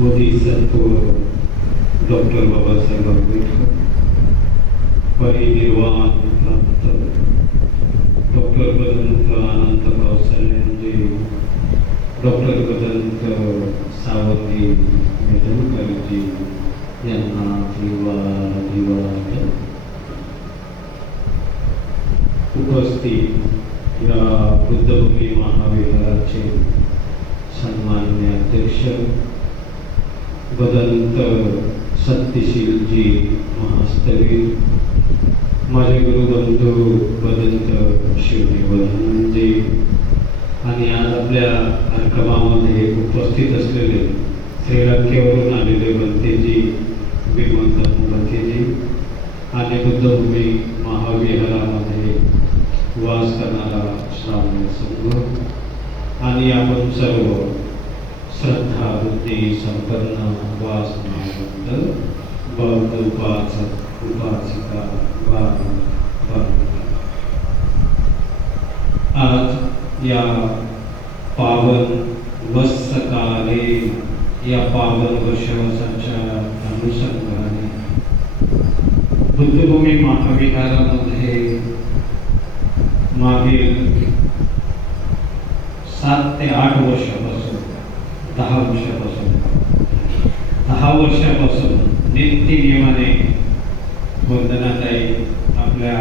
Modi sir को doctor Baba Saheb Ambedkar परिनिर्वाण doctor Bhadant Anant कौशल्यांजी doctor Bhadant सावंती निधनकरजी यांना अभिवाद उपस्थित या बुद्धभूमी सन्मान्य अध्यक्ष बदंत सत्यशीलजी महास्तवीर। माझे गुरुबंधू बदंत शिवदेवनजी आणि आज आपल्या कार्यक्रमामध्ये उपस्थित असलेले श्रीलंकेवरून आलेले बंतेजी विमंत बंतेजी आणि बुद्धभूमी महाविहारामध्ये वास करणारा श्रावण संघ आणि आपण सर्व श्रद्धा बुद्धी संपन्न वासनावंत बौद्ध उपासक उपासिका आज या पावन वत्सकाले या पावन वर्षवसाच्या अनुषंगाने बुद्धभूमी महाविहारामध्ये मागील सात ते आठ वर्ष दहा वर्षापासून. दहा वर्षापासून नित्यनियमाने वंदनाताई आपल्या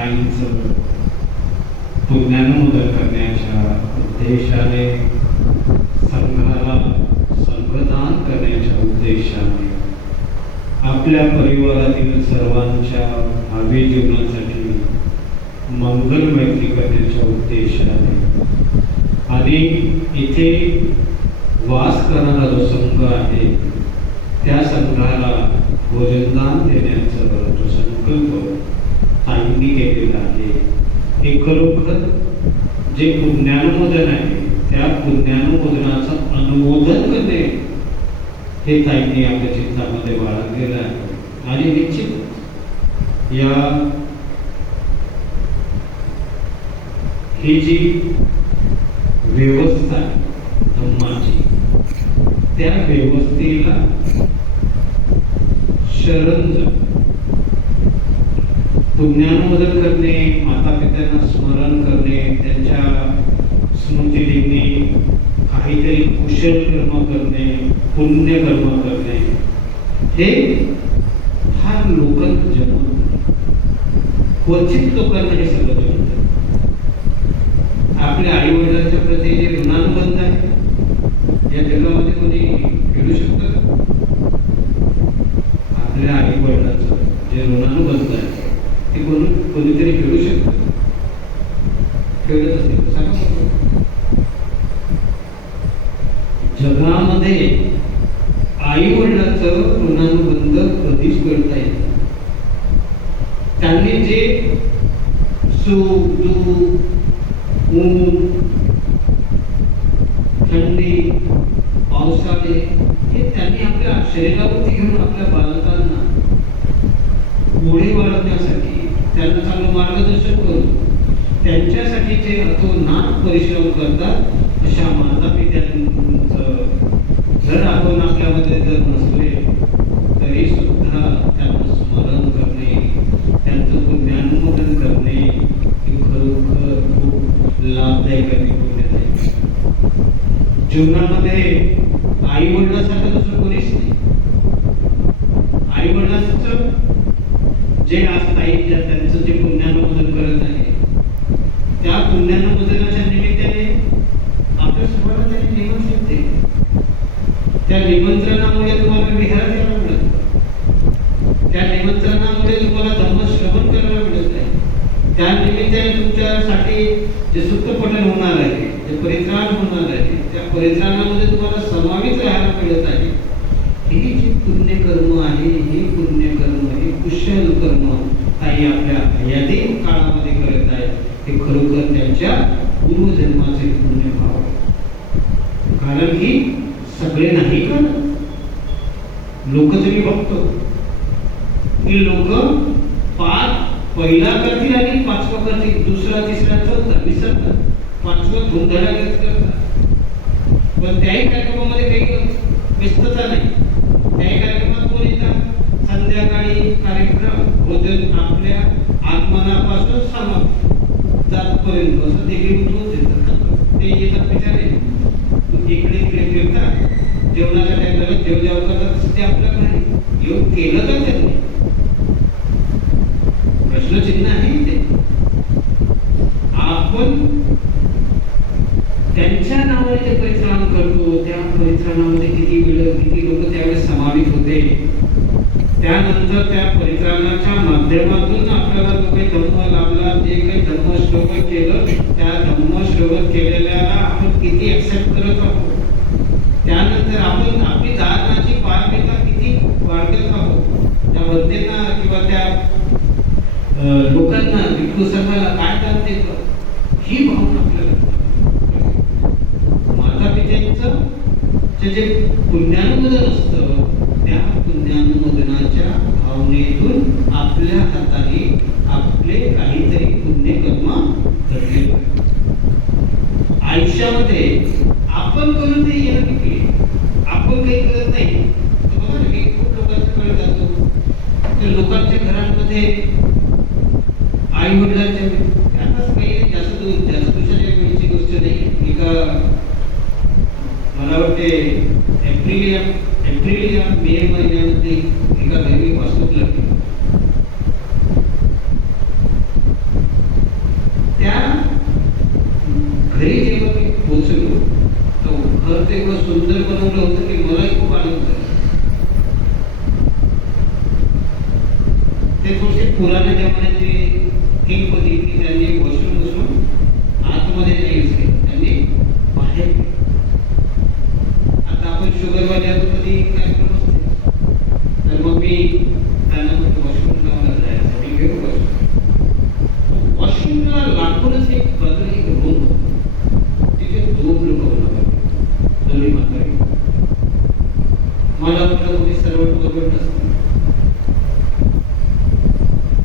आईचं पुण्यानुमोदन करण्याच्या उद्देशाने संघाला संप्रदान करण्याच्या उद्देशाने आपल्या परिवारातील सर्वांच्या भावी जीवनासाठी मंगल व्यक्ती करण्याच्या उद्देशाने. आणि इथे वास करणारा जो संघ आहे त्या संघाला भोजनदान देण्याचा जो संकल्प ताईंनी केलेला आहे हे खरोखर जे पुण्यानुमोदन आहे त्या पुण्यानुमोदनाचं अनुमोदन करणे हे ताईंनी आपल्या चित्तामध्ये बाळगलेलं आहे. आणि निश्चित या ही जी व्यवस्था धम्माची त्या व्यवस्थेला शरण जा. पुण्यानुमोदन करणे माता पित्यांना स्मरण करणे त्यांच्या स्मृती देणे काहीतरी कुशल कर्म करणे पुण्य कर्म करणे हे फार लोकांना जमत क्वचित लोकांना हे सगळं आपल्या आई वडिलांच्या प्रती जे ऋणानुबंध आहे या जगामध्ये कोणी फेडू शकतं? आपल्या आई वडिलांचं जे ऋणानुबंध आहे ते कोणी कोणीतरी फेडू शकतं? करून त्यांच्यासाठी जे अतोनात परिश्रम करतात अशा माता पित्यांचं जर आपण आपल्यामध्ये जर नसले तरी सुद्धा त्यांना स्मरण करणे त्यांचं पुण्यानुमोदन करणे हे खरोखर खूप लाभदायक आणि जीवनामध्ये आई वडिलांसारखं दुसरं कोणीच नाही आई वडिलांचं जे आज ताई ज्या- त्यांचं जे पुण्यानुमोदन करत आहे त्या पुण्यानुमोदनाच्या निमित्ताने आपल्या सर्वांना त्यांनी निमंत्रित केले त्या निमंत्रणामुळे तुम्हाला विहारात यायला मिळत त्या निमंत्रणामुळे तुम्हाला धम्म श्रवण करायला मिळत आहे त्या निमित्ताने तुमच्यासाठी जे सुत्तपठन होणार आहे जे परित्राण होणार आहे त्या परित्राणामध्ये तुम्हाला समावित राहायला मिळत आहे ही जी पुण्यकर्म ते परित्राण करतो त्या परित्राणामध्ये किती किती लोक त्यावेळेस समाविष्ट होते. त्यानंतर त्या परित्राणाच्या माध्यमातून आपल्याला जो काही धम्म लाभला जे काही धम्म केलं त्या धम्म केलेल्या आपण किती ऍक्सेप्ट करत आहोत? त्यानंतर आपण आपली धारणाची पारमिता किती वाढत आहोत? त्या वंदेना किंवा त्या लोकांना विकृसकाला काय करते विद्यार्थी कैंपस में जैसे तो जैसे दूसरे नीचे क्वेश्चन है इनका मला वाटते एप्रिल एप्रिल या मे महिन्यामध्ये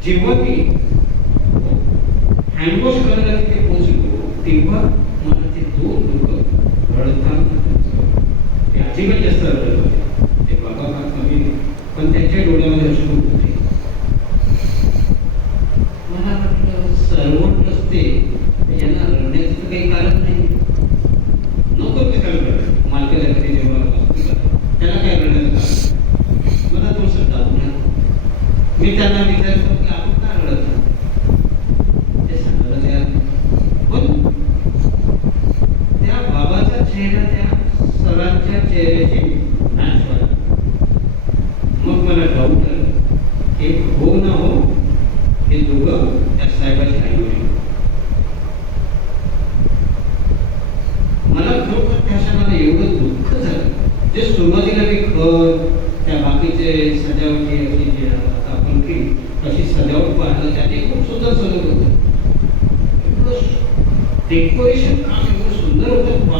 Djibouti अक्षरशः एवढं दुःख झालं. जे सुरुवातीला मी खत त्या बाकीचे सजावटी अशी जे आपण केली अशी सजावट पाहिलं त्याने खूप सुंदर सजवत होत. डेकोरेशन काम एवढं सुंदर होतं.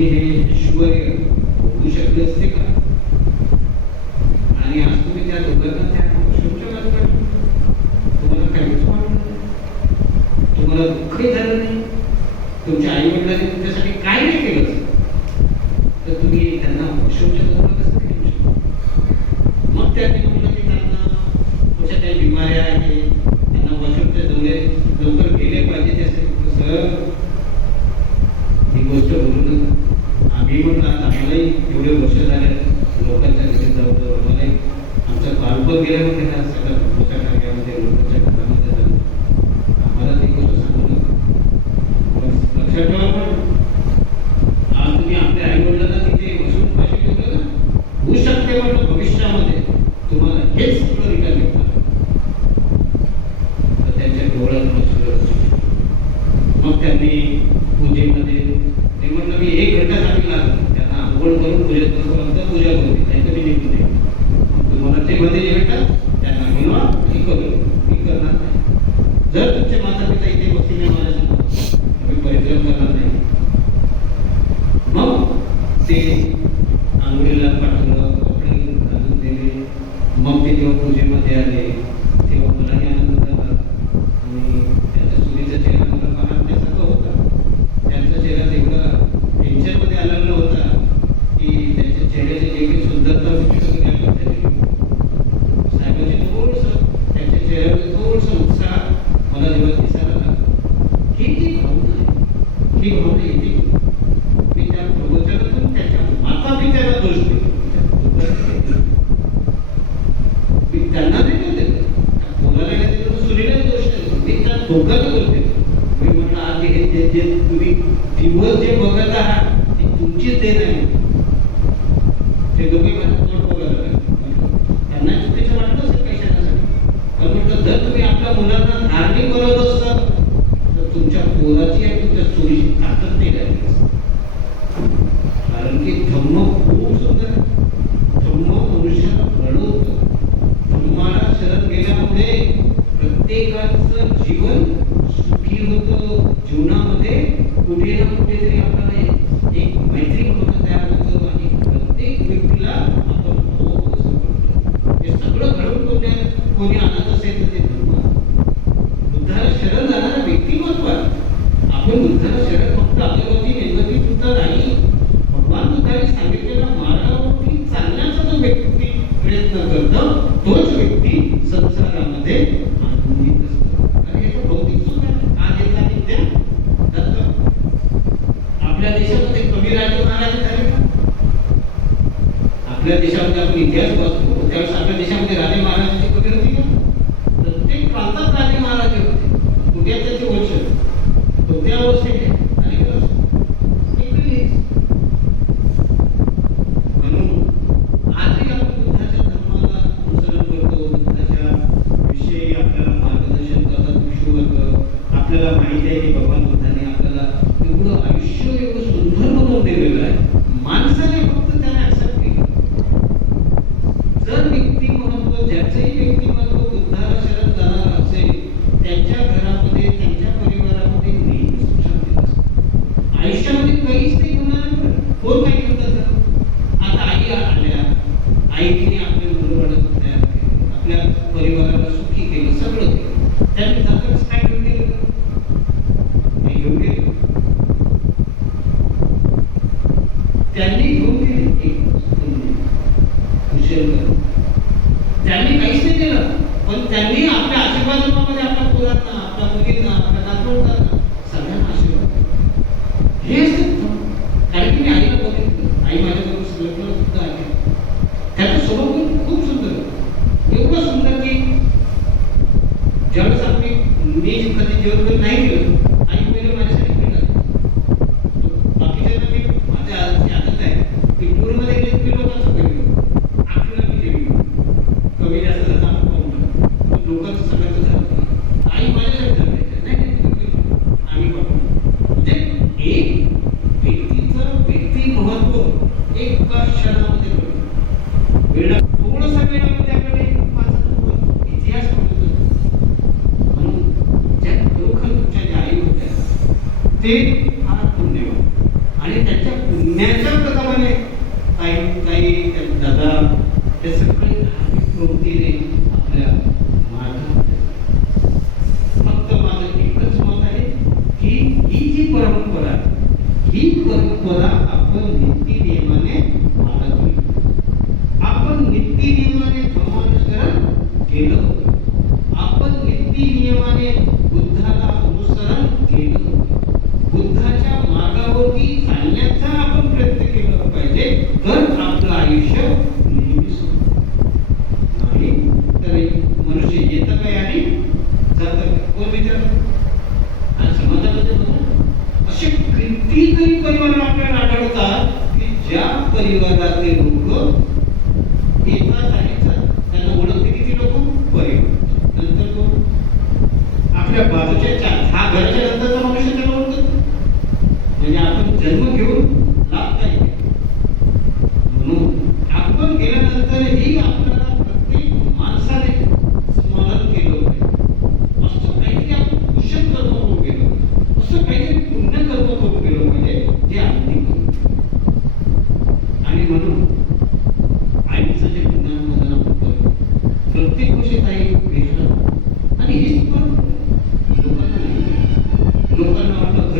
तर तुम्ही तर त्यांच्या डोळ्यात मग त्यांनी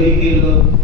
que, que los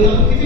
Gracias.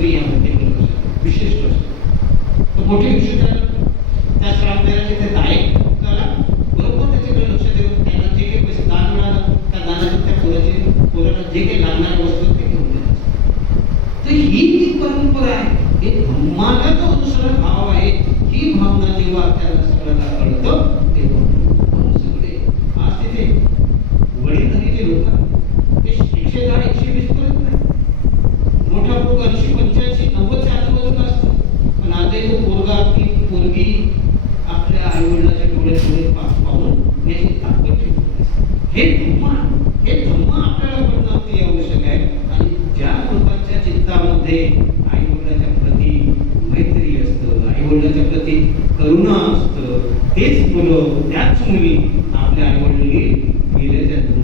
不一。నేర్చుకుని అప్పుడు అనుకోండి మీరే చేస్తారు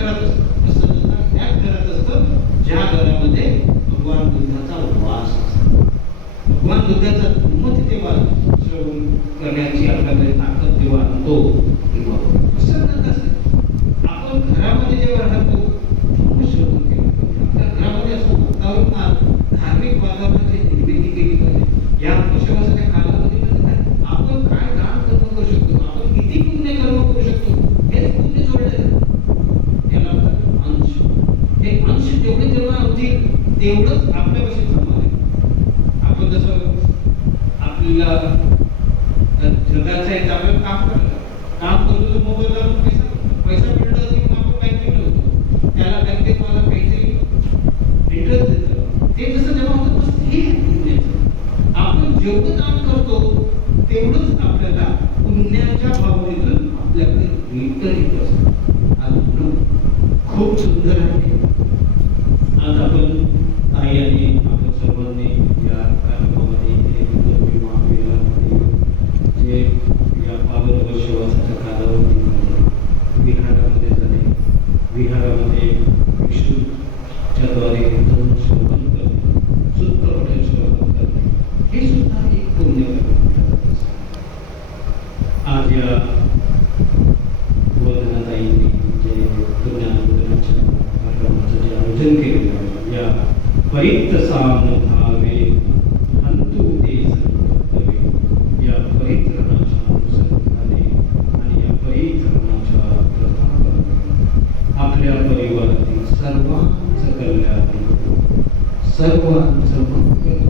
करत असतं. त्याग करत असतं ज्या घरामध्ये भगवान बुद्धाचा वास असतो. भगवान बुद्धाचा पुण्याच्या भावनेतून आपल्याकडे खूप सुंदर आहे. Jehová, nuestro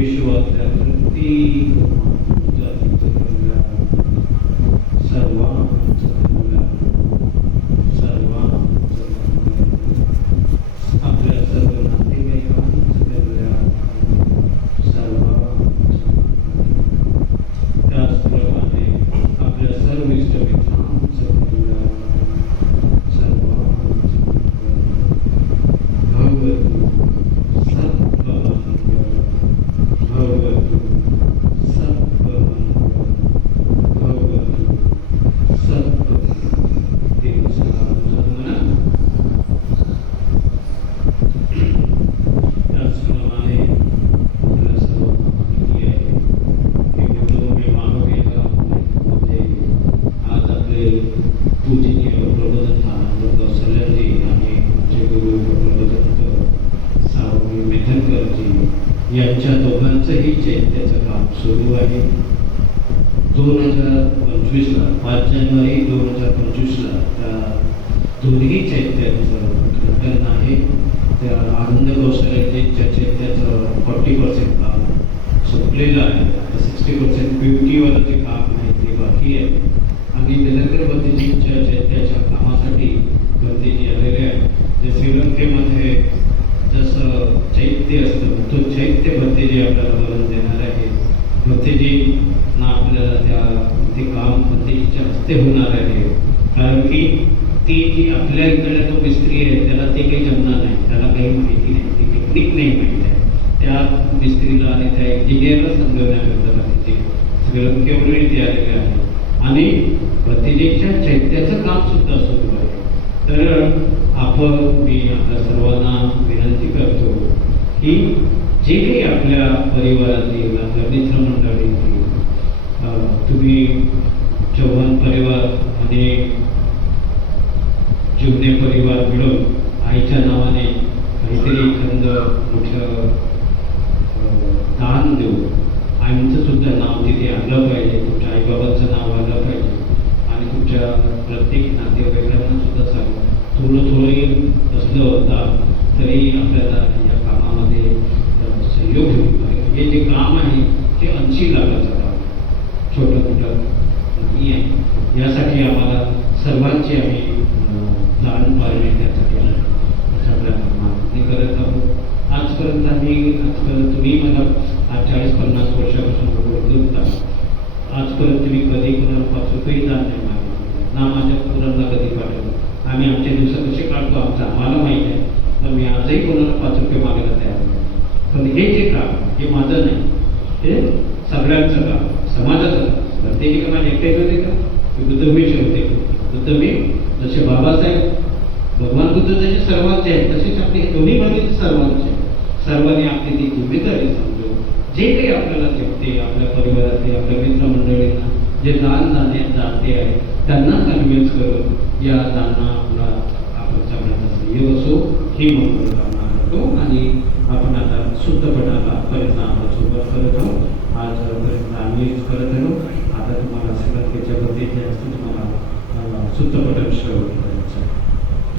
ವಿಶ್ವ ಪ್ರಕೃತಿ यांच्या दोघांचंही जयंत्याचं काम सुरू आहे. दोन हजार पंचवीसला पाच जानेवारी दोन हजार पंचवीसला त्या दोन्ही चैत्यांचं उद्घाटन आहे. त्या आनंद कौशल्याच्या चैत्याचं फॉर्टी पर्सेंट काम संपलेलं आहे सिक्स्टी पर्सेंट ब्युटीवालं जे काम आणि प्रतिजेच्या चैत्याचं काम सुद्धा सुरू आहे. तर आपण मी आपल्या सर्वांना विनंती करतो की जे काही आपल्या परिवारातील आपल्या मित्रमंडळीतील तुम्ही